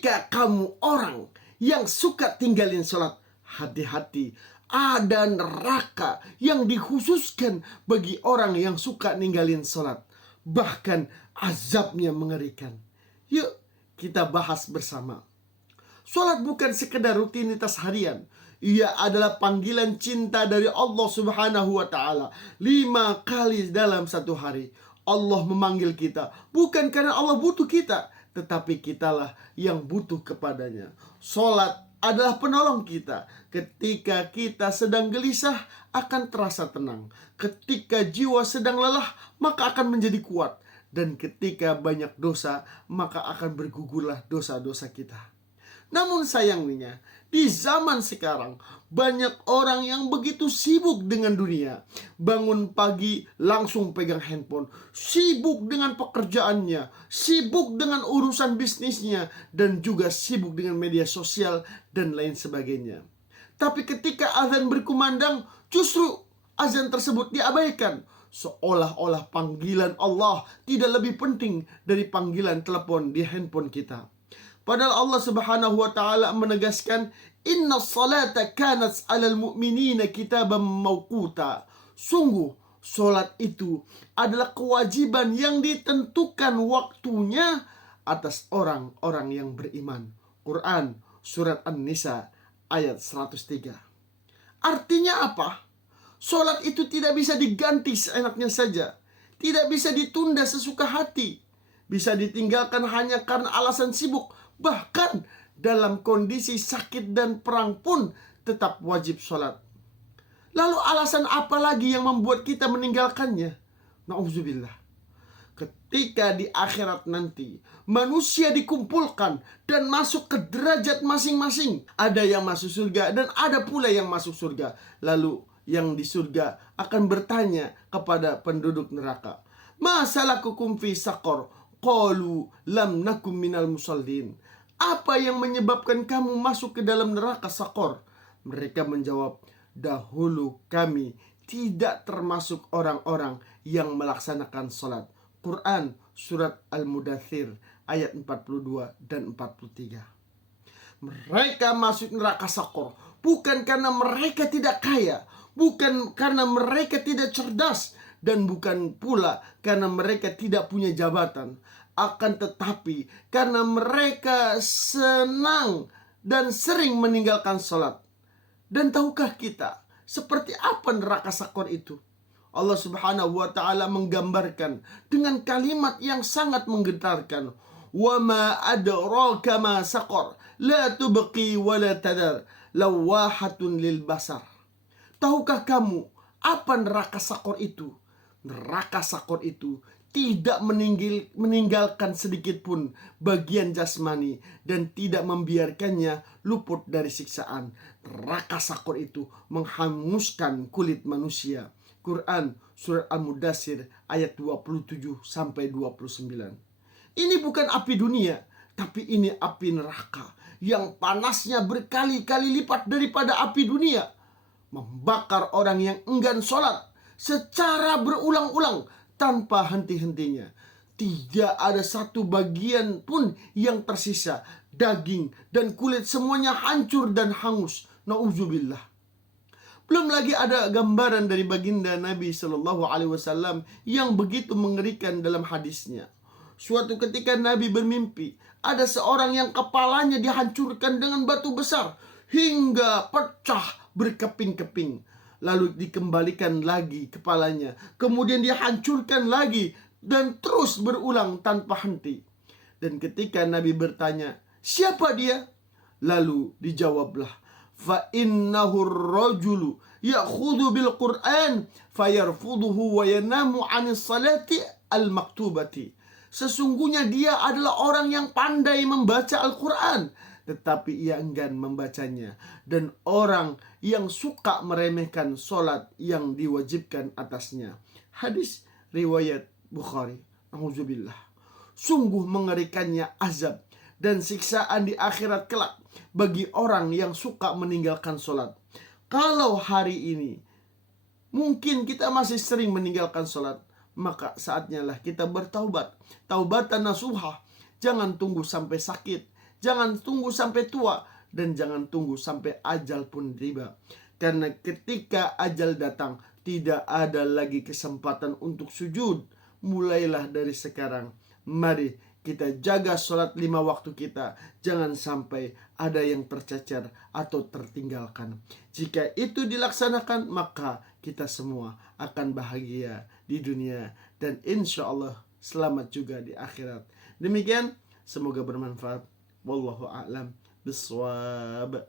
Ketika kamu orang yang suka tinggalin sholat, hati-hati, ada neraka yang dikhususkan bagi orang yang suka ninggalin sholat. Bahkan azabnya mengerikan. Yuk kita bahas bersama. Sholat bukan sekedar rutinitas harian. Ia adalah panggilan cinta dari Allah Subhanahu wa ta'ala. 5 kali dalam satu hari Allah memanggil kita, bukan karena Allah butuh kita, tetapi kitalah yang butuh kepadanya. Sholat adalah penolong kita. Ketika kita sedang gelisah, akan terasa tenang. Ketika jiwa sedang lelah, maka akan menjadi kuat. Dan ketika banyak dosa, maka akan bergugurlah dosa-dosa kita. Namun sayangnya, di zaman sekarang banyak orang yang begitu sibuk dengan dunia. Bangun pagi langsung pegang handphone, sibuk dengan pekerjaannya, sibuk dengan urusan bisnisnya, dan juga sibuk dengan media sosial dan lain sebagainya. Tapi ketika azan berkumandang, justru azan tersebut diabaikan, seolah-olah panggilan Allah tidak lebih penting dari panggilan telepon di handphone kita. Padahal Allah Subhanahu wa ta'ala menegaskan, Inna salata kanat 'alal mu'minina kitaban mawquta. Sungguh solat itu adalah kewajiban yang ditentukan waktunya atas orang-orang yang beriman. Quran surat An-Nisa ayat 103. Artinya apa? Solat itu tidak bisa diganti seenaknya saja, tidak bisa ditunda sesuka hati, bisa ditinggalkan hanya karena alasan sibuk. Bahkan dalam kondisi sakit dan perang pun tetap wajib sholat. Lalu alasan apa lagi yang membuat kita meninggalkannya? Na'udzubillah. Ketika di akhirat nanti manusia dikumpulkan dan masuk ke derajat masing-masing, ada yang masuk surga dan ada pula yang masuk surga. Lalu yang di surga akan bertanya kepada penduduk neraka, Ma salakukum fi saqar? Qalu lam nakum minal musallin. Apa yang menyebabkan kamu masuk ke dalam neraka Saqar? Mereka menjawab, dahulu kami tidak termasuk orang-orang yang melaksanakan salat. Quran surat Al-Mudaththir ayat 42 dan 43. Mereka masuk neraka Saqar bukan karena mereka tidak kaya, bukan karena mereka tidak cerdas, dan bukan pula karena mereka tidak punya jabatan. Akan tetapi karena mereka senang dan sering meninggalkan sholat. Dan tahukah kita seperti apa neraka Saqar itu? Allah Subhanahu wa ta'ala menggambarkan dengan kalimat yang sangat menggetarkan. Wa ma adraka ma saqar, la tubqi wa la tadar, lawahatun lil basar. Tahukah kamu apa neraka Saqar itu? Neraka Saqar itu tidak meninggalkan sedikit pun bagian jasmani dan tidak membiarkannya luput dari siksaan. Neraka Saqar itu menghanguskan kulit manusia. Quran surat Al-Mudaththir ayat 27 sampai 29. Ini bukan api dunia, tapi ini api neraka yang panasnya berkali-kali lipat daripada api dunia, membakar orang yang enggan sholat secara berulang-ulang tanpa henti-hentinya. Tidak ada satu bagian pun yang tersisa. Daging dan kulit semuanya hancur dan hangus. Na'udzubillah. Belum lagi ada gambaran dari baginda Nabi Shallallahu Alaihi Wasallam yang begitu mengerikan dalam hadisnya. Suatu ketika Nabi bermimpi ada seorang yang kepalanya dihancurkan dengan batu besar hingga pecah berkeping-keping. Lalu dikembalikan lagi kepalanya, kemudian dihancurkan lagi, dan terus berulang tanpa henti. Dan ketika Nabi bertanya, siapa dia? Lalu dijawablah, fa innahu rajulu ya'khudhu bil Qur'an fayarfuduhu wa yanamu 'anis salati al maktubati. Sesungguhnya dia adalah orang yang pandai membaca Al-Quran, tetapi ia enggan membacanya, dan orang yang suka meremehkan solat yang diwajibkan atasnya. Hadis riwayat Bukhari. Alhamdulillah. Sungguh mengerikannya azab dan siksaan di akhirat kelak bagi orang yang suka meninggalkan solat. Kalau hari ini mungkin kita masih sering meninggalkan solat, maka saatnya lah kita bertaubat. Taubatan nasuha. Jangan tunggu sampai sakit, Jangan tunggu sampai tua, dan jangan tunggu sampai ajal pun tiba. Karena ketika ajal datang, tidak ada lagi kesempatan untuk sujud. Mulailah dari sekarang. Mari kita jaga sholat 5 waktu kita. Jangan sampai ada yang tercecer atau tertinggalkan. Jika itu dilaksanakan, maka kita semua akan bahagia di dunia. Dan insya Allah selamat juga di akhirat. Demikian, semoga bermanfaat. Wallahu a'lam bishawab.